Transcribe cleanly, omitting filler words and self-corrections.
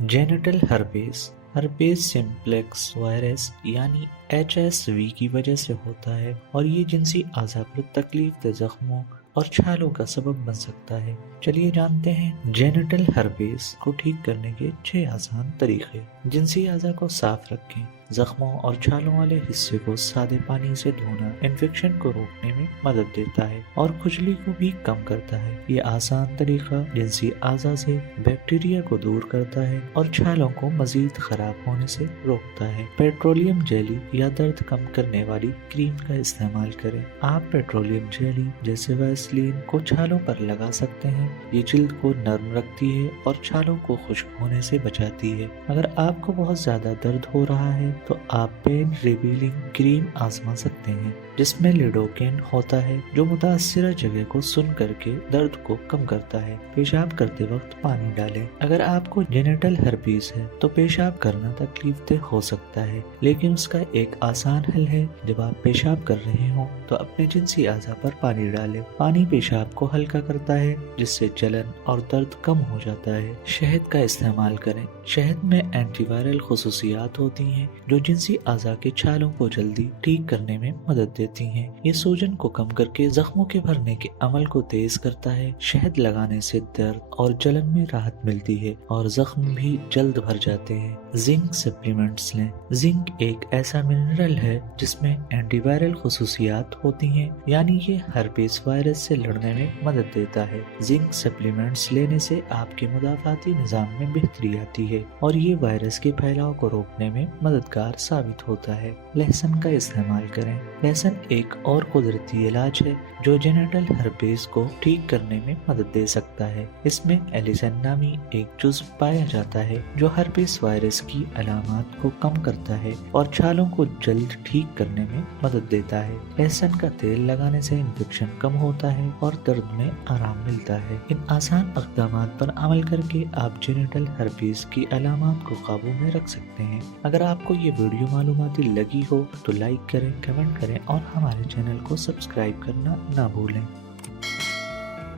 Genital herpes herpes simplex virus यानी HSV की वजह से होता है और ये जिनसी अज़ा पर तकलीफ दे जख्मों और छालों का सबब बन सकता है। चलिए जानते हैं जेनिटल हर्पेस को ठीक करने के 6 आसान तरीके। जिनसी अज़ा को साफ रखें। जख्मों और छालों वाले हिस्से को सादे पानी से धोना इन्फेक्शन को रोकने में मदद देता है और खुजली को भी कम करता है। ये आसान तरीका जिनसी अज़ा से बैक्टीरिया को दूर करता है और छालों को मजीद खराब होने से रोकता है। पेट्रोलियम जेली या दर्द कम करने वाली क्रीम का इस्तेमाल करें। आप पेट्रोलियम जेली जैसे वैसलीन को छालों पर लगा सकते हैं। ये जिल्द को नरम रखती है और छालों को खुश्क होने से बचाती है। अगर आपको बहुत ज्यादा दर्द हो रहा है तो आप पेन रिलीविंग क्रीम आजमा सकते हैं जिसमें लिडोकेन होता है जो मुतासिरा जगह को सुन करके दर्द को कम करता है। पेशाब करते वक्त पानी डालें। अगर आपको जेनिटल हर्पीस है तो पेशाब करना तकलीफदेह हो सकता है, लेकिन उसका एक आसान हल है। जब आप पेशाब कर रहे हो तो अपने जिनसी अज़ा पर पानी डालें। पानी पेशाब को हल्का करता है जिससे जलन और दर्द कम हो जाता है। शहद का इस्तेमाल करें। शहद में एंटीवायरल खुसूसियात होती हैं जो जिनसी अज़ा के छालों को जल्दी ठीक करने में मदद देती हैं। ये सूजन को कम करके जख्मों के भरने के अमल को तेज करता है। शहद लगाने से दर्द और जलन में राहत मिलती है और जख्म भी जल्द भर जाते हैं। जिंक सप्लीमेंट्स लें। जिंक एक ऐसा मिनरल है जिसमें एंटीवायरल खुसूसियात होती हैं, यानी ये हर्पेस वायरस से लड़ने में मदद देता है। जिंक सप्लीमेंट्स लेने से आपके मुदाफाती निज़ाम में बेहतरी आती है और ये वायरस के फैलाव को रोकने में मददगार साबित होता है। लहसुन का इस्तेमाल करें। लहसुन एक और कुदरती इलाज है जो जेनिटल हर्पेस को ठीक करने में मदद दे सकता है। इसमें एलिसन नामी एक जुज़्व पाया जाता है जो हर्पेस वायरस की अलामात को कम करता है और छालों को जल्द ठीक करने में मदद देता है। लहसुन का तेल लगाने से इन्फेक्शन कम होता है और दर्द में आराम मिलता है। इन आसान इक़दामात पर अमल करके आप जेनिटल हर्पेस की अलामात को काबू में रख सकते हैं। अगर आपको ये वीडियो मालूमाती लगी हो तो लाइक करें, कमेंट करें और हमारे चैनल को सब्सक्राइब करना ना भूलें।